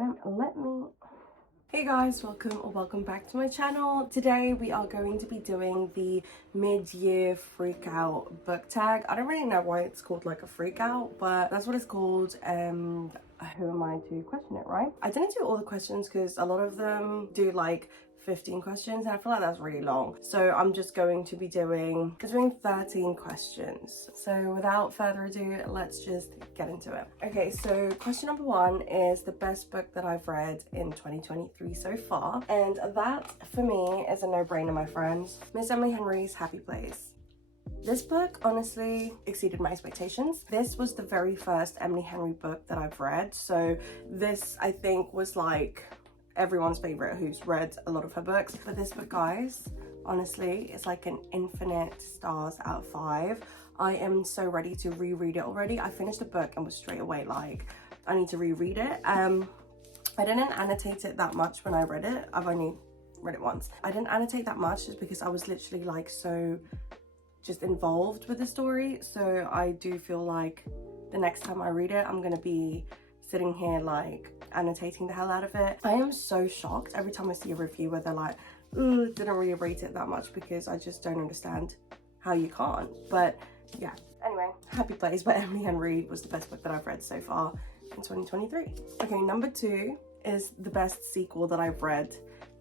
Ma'am, let me... Hey guys, welcome back to my channel. Today we are going to be doing the mid-year freak out book tag. I don't really know why it's called like a freak out, but that's what it's called. And who am I to question it, right? I didn't do all the questions because a lot of them do like 15 questions and I feel like that's really long. So I'm just going to be doing 13 questions. So without further ado, let's just get into it. Okay, so question number 1 is the best book that I've read in 2023 so far. And that for me is a no-brainer, my friends. Miss Emily Henry's Happy Place. This book honestly exceeded my expectations. This was the very first Emily Henry book that I've read. So this, I think, was like everyone's favorite who's read a lot of her books. But this book, guys, honestly, it's like an infinite stars out of 5. I am so ready to reread it already. I finished the book and was straight away like, I need to reread it. I didn't annotate it that much when I read it. I've only read it once. I didn't annotate that much just because I was literally like so just involved with the story. So I do feel like the next time I read it, I'm gonna be sitting here like annotating the hell out of it. I am so shocked every time I see a review where they're like, ooh, didn't really rate it that much, because I just don't understand how you can't. But yeah, anyway, Happy Place by Emily Henry was the best book that I've read so far in 2023. Okay, number 2 is the best sequel that I've read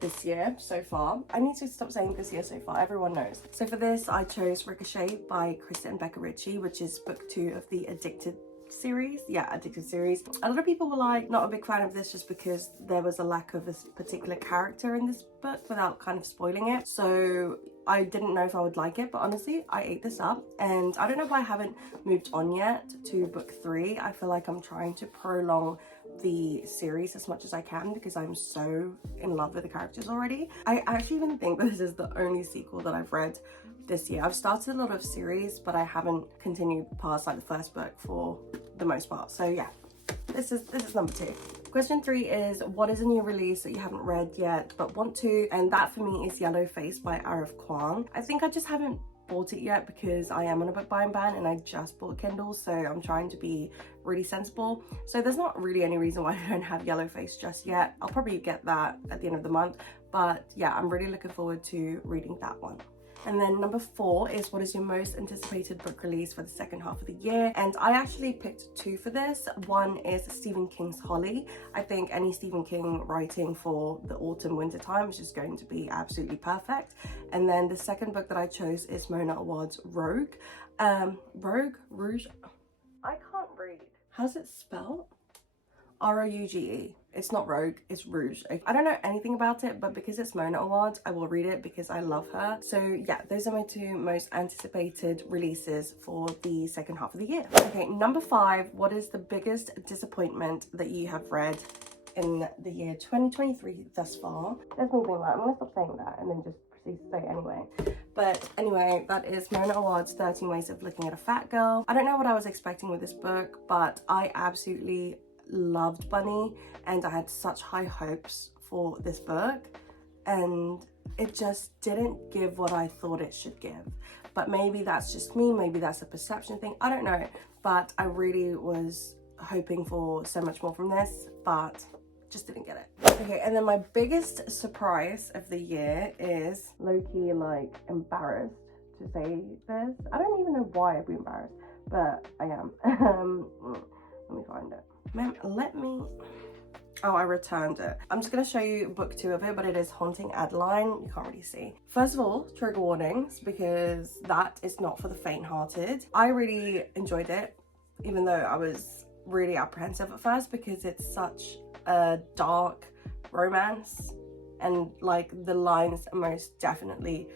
this year so far. I need to stop saying this year so far, everyone knows. So for this, I chose Ricochet by Krista and Becca Ritchie, which is book 2 of the Addicted series. Addicted series. A lot of people were like not a big fan of this just because there was a lack of a particular character in this book without kind of spoiling it. So I didn't know if I would like it, but honestly, I ate this up. And I don't know why I haven't moved on yet to book 3. I feel like I'm trying to prolong the series as much as I can because I'm so in love with the characters already. I actually even think this is the only sequel that I've read this year. I've started a lot of series, but I haven't continued past like the first book for the most part. So yeah, this is number 2. Question 3 is, what is a new release that you haven't read yet but want to? And that for me is Yellow Face by Arif Kwan. I think I just haven't bought it yet because I am on a book buying ban and I just bought Kindle, so I'm trying to be really sensible. So there's not really any reason why I don't have Yellow Face just yet. I'll probably get that at the end of the month, but yeah, I'm really looking forward to reading that one. And then number 4 is, what is your most anticipated book release for the second half of the year? And I actually picked 2 for this. One is Stephen King's Holly. I think any Stephen King writing for the autumn winter time is just going to be absolutely perfect. And then the second book that I chose is Mona Award's Rogue. Rouge? I can't read. How's it spelled? R-O-U-G-E. It's not Rogue, it's Rouge. I don't know anything about it, but because it's Mona Awards, I will read it because I love her. So yeah, those are my 2 most anticipated releases for the second half of the year. Okay, number 5, what is the biggest disappointment that you have read in the year 2023 thus far? There's me being like, I'm gonna stop saying that and then just proceed to say it anyway. But anyway, that is Mona Award's 13 Ways of Looking at a Fat Girl. I don't know what I was expecting with this book, but I absolutely loved Bunny and I had such high hopes for this book, and it just didn't give what I thought it should give. But maybe that's just me, maybe that's a perception thing, I don't know, but I really was hoping for so much more from this, but just didn't get it. Okay, and then my biggest surprise of the year is low-key like embarrassed to say this. I don't even know why I'd be embarrassed, but I am. Let me find it. Ma'am, let me... Oh, I returned it. I'm just going to show you book 2 of it, but it is Haunting Adeline. You can't really see. First of all, trigger warnings, because that is not for the faint-hearted. I really enjoyed it, even though I was really apprehensive at first because it's such a dark romance and like the lines are most definitely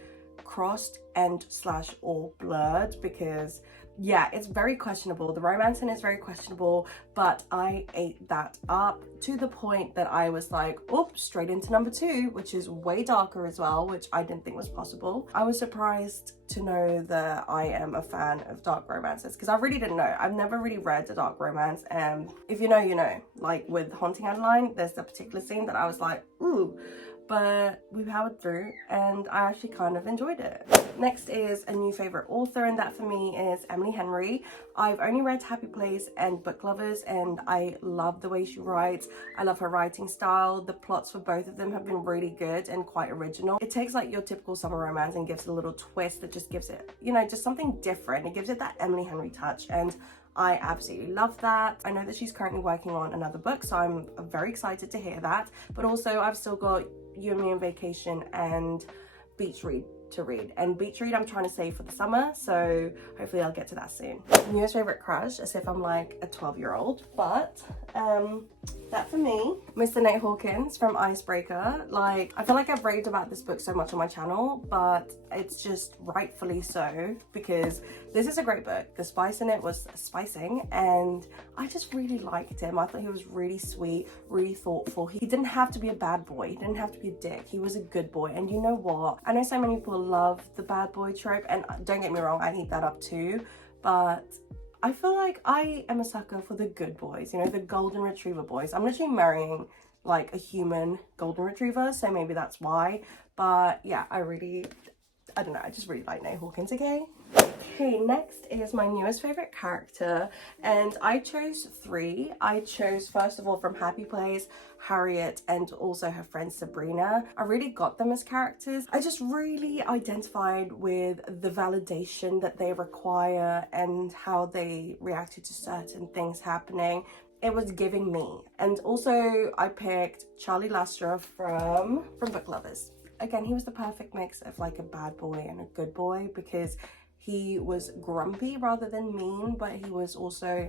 crossed and / or blurred because yeah, it's very questionable. The romance in it is very questionable, but I ate that up to the point that I was like, oh, straight into number 2, which is way darker as well, which I didn't think was possible. I was surprised to know that I am a fan of dark romances because I really didn't know. I've never really read a dark romance, and if you know, you know. Like with Haunting Adeline, there's a particular scene that I was like, ooh. but we powered through and I actually kind of enjoyed it. Next is a new favorite author, and that for me is Emily Henry. I've only read Happy Place and Book Lovers, and I love the way she writes. I love her writing style. The plots for both of them have been really good and quite original. It takes like your typical summer romance and gives it a little twist that just gives it, you know, just something different. It gives it that Emily Henry touch, and I absolutely love that. I know that she's currently working on another book, so I'm very excited to hear that. But also I've still got You and Me on Vacation and Beach Read to read, and Beach Read I'm trying to save for the summer, so hopefully I'll get to that soon. Newest favorite crush, as if I'm like a 12-year-old, but that for me, Mr. Nate Hawkins from Icebreaker. Like, I feel like I've raved about this book so much on my channel, but it's just rightfully so, because this is a great book. The spice in it was spicing, and I just really liked him. I thought he was really sweet, really thoughtful. He didn't have to be a bad boy. He didn't have to be a dick. He was a good boy. And you know what? I know so many people love the bad boy trope, and don't get me wrong, I eat that up too, but I feel like I am a sucker for the good boys, you know, the golden retriever boys. I'm literally marrying like a human golden retriever, so maybe that's why. But yeah, I don't know, I just really like Nate Hawkins, okay? Okay, next is my newest favorite character, and I chose 3. I chose, first of all, from Happy Place, Harriet, and also her friend Sabrina. I really got them as characters. I just really identified with the validation that they require and how they reacted to certain things happening. It was giving me. And also I picked Charlie Lastra from Book Lovers. Again, he was the perfect mix of like a bad boy and a good boy, because he was grumpy rather than mean, but he was also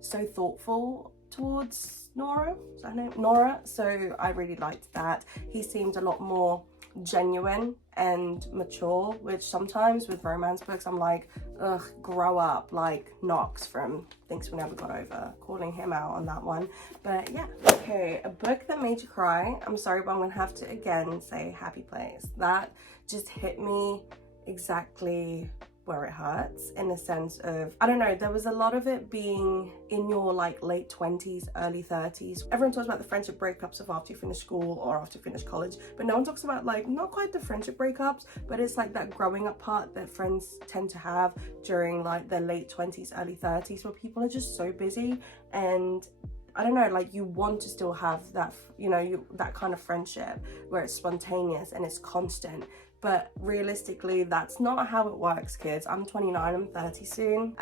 so thoughtful towards Nora. Is that her name? Nora. So I really liked that. He seemed a lot more genuine and mature, which sometimes with romance books I'm like, ugh, grow up, like Knox from Things We Never Got Over, calling him out on that one. But yeah. Okay, a book that made you cry. I'm sorry, but I'm gonna have to again say Happy Place. That just hit me exactly where it hurts, in the sense of, I don't know, there was a lot of it being in your like late 20s, early 30s. Everyone talks about the friendship breakups of after you finish school or after you finish college, but no one talks about like, not quite the friendship breakups, but it's like that growing up part that friends tend to have during like their late 20s, early 30s, where people are just so busy, and I don't know, like you want to still have that, you know, that kind of friendship where it's spontaneous and it's constant. But realistically, that's not how it works, kids. I'm 29, I'm 30 soon.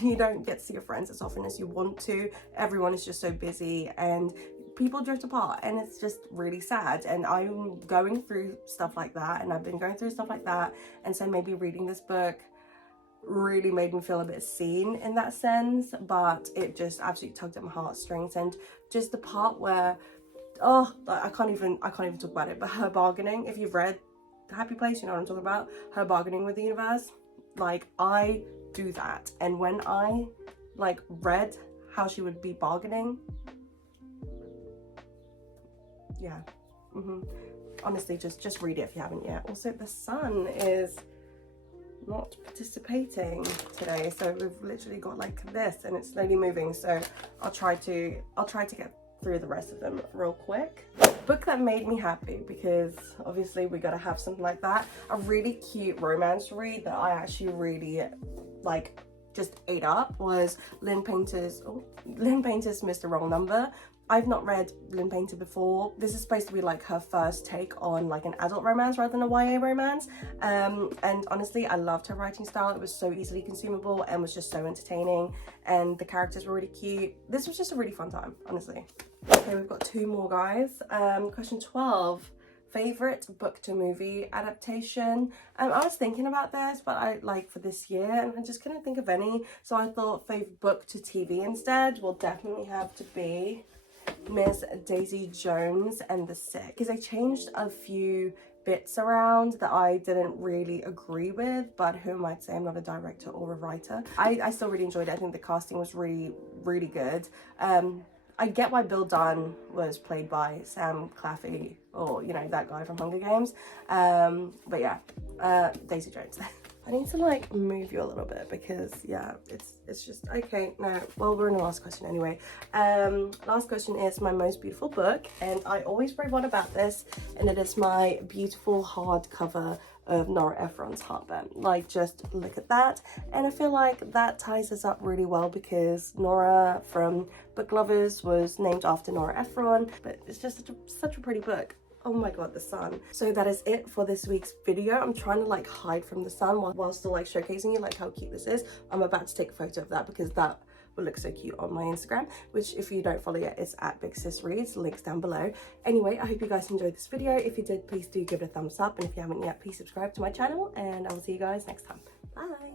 You don't get to see your friends as often as you want to. Everyone is just so busy and people drift apart, and it's just really sad. And I'm going through stuff like that, and I've been going through stuff like that. And so maybe reading this book really made me feel a bit seen in that sense, but it just absolutely tugged at my heartstrings. And just the part where, oh, I can't even talk about it, but her bargaining, if you've read Happy Place, you know what I'm talking about, her bargaining with the universe, like I do that. And when I like read how she would be bargaining, yeah, honestly, just read it if you haven't yet. Also, the sun is not participating today, so we've literally got like this, and it's slowly moving, so I'll try to get through the rest of them real quick. Book that made me happy, because obviously we gotta have something like that. A really cute romance read that I actually really like just ate up was Lynn Painter's Mr. Wrong Number. I've not read Lynn Painter before. This is supposed to be like her first take on like an adult romance rather than a YA romance. And honestly, I loved her writing style. It was so easily consumable and was just so entertaining. And the characters were really cute. This was just a really fun time, honestly. Okay, we've got 2 more, guys. Question 12. Favorite book to movie adaptation. I was thinking about this, but I like for this year, and I just couldn't think of any. So I thought favorite book to TV instead will definitely have to be Miss Daisy Jones and the Sick, because they changed a few bits around that I didn't really agree with, but who might say I'm not a director or a writer. I still really enjoyed it. I think the casting was really, really good. I get why Bill Dunn was played by Sam Claflin, or, you know, that guy from Hunger Games. But yeah, Daisy Jones. I need to like move you a little bit because yeah, it's just okay. No, well, we're in the last question anyway. Last question is my most beautiful book, and I always rave on about this, and it is my beautiful hardcover of Nora Ephron's Heartburn. Like, just look at that, and I feel like that ties us up really well because Nora from Book Lovers was named after Nora Ephron, but it's just such a pretty book. Oh my god, the sun. So that is it for this week's video. I'm trying to like hide from the sun while still like showcasing you like how cute this is. I'm about to take a photo of that because that will look so cute on my Instagram, which if you don't follow yet, it's at Big Sis Reads, links down below. Anyway, I hope you guys enjoyed this video. If you did, please do give it a thumbs up, and if you haven't yet, please subscribe to my channel, and I will see you guys next time. Bye.